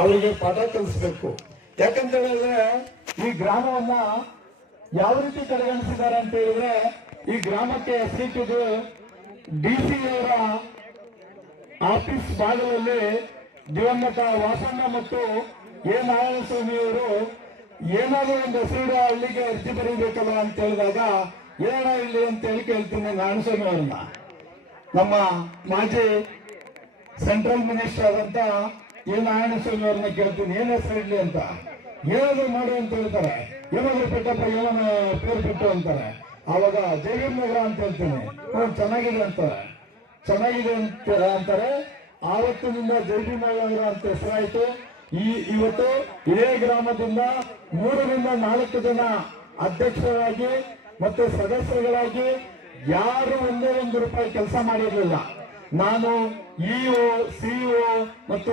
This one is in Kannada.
ಅವರಿಗೆ ಪಾಠ ಕಲಿಸ್ಬೇಕು. ಯಾಕಂತ ಹೇಳಿದ್ರೆ ಈ ಗ್ರಾಮವನ್ನ ಯಾವ ರೀತಿ ಕಡೆಗಣಿಸಿದ್ದಾರೆ ಅಂತ ಹೇಳಿದ್ರೆ, ಈ ಗ್ರಾಮಕ್ಕೆ ಹೆಸರಿಟ್ಟಿದ್ದು DC ಅವರ ಆಫೀಸ್ ಭಾಗದಲ್ಲಿ ದಿವಂಗತ ವಾಸಣ್ಣ ಮತ್ತು ಎ ನಾರಾಯಣಸ್ವಾಮಿಯವರು ಏನಾದರೂ ಒಂದು ಹೆಸರಿಡುವ ಹಳ್ಳಿಗೆ ಅರ್ಜಿ ಬರೀಬೇಕಲ್ಲ ಅಂತ ಹೇಳಿದಾಗ ಏನ ಇಲ್ಲಿ ಅಂತ ಹೇಳಿ ಕೇಳ್ತೀನಿ ನಾರಾಯಣಸ್ವಾಮಿ ಅವ್ರನ್ನ. ನಮ್ಮ ಮಾಜಿ ಸೆಂಟ್ರಲ್ ಮಿನಿಸ್ಟರ್ ಆದಂತ ಎ ನಾರಾಯಣಸ್ವಾಮಿ ಅವ್ರನ್ನ ಕೇಳ್ತೀನಿ ಏನ್ ಹೆಸರು ಇಡ್ಲಿ ಅಂತ. ಏನಾದ್ರು ಮಾಡು ಅಂತ ಹೇಳ್ತಾರೆ, ಏನಾದ್ರು ಪೆಟ್ಟಪ್ಪ ಏನ ಪೇರು ಬಿಟ್ಟು ಅಂತಾರೆ. ಆವಾಗ ಜೈವೀರ್ ನಗರ ಅಂತ ಹೇಳ್ತೀನಿ, ಚೆನ್ನಾಗಿದೆ ಅಂತಾರೆ. ಚೆನ್ನಾಗಿದೆ ಅಂತಾರೆ. ಆವತ್ತಿನಿಂದ ಜೈವೀರ್ ನಗರ ಅಂತ ಹೆಸರಾಯಿತು. ಇವತ್ತು ಇದೇ ಗ್ರಾಮದಿಂದ 3 ರಿಂದ 4 ಜನ ಅಧ್ಯಕ್ಷರಾಗಿ ಮತ್ತು ಸದಸ್ಯರುಗಳಾಗಿ ಯಾರು ಒಂದೇ ಒಂದು ರೂಪಾಯಿ ಕೆಲಸ ಮಾಡಿರಲಿಲ್ಲ. ನಾನು EO, CO ಮತ್ತು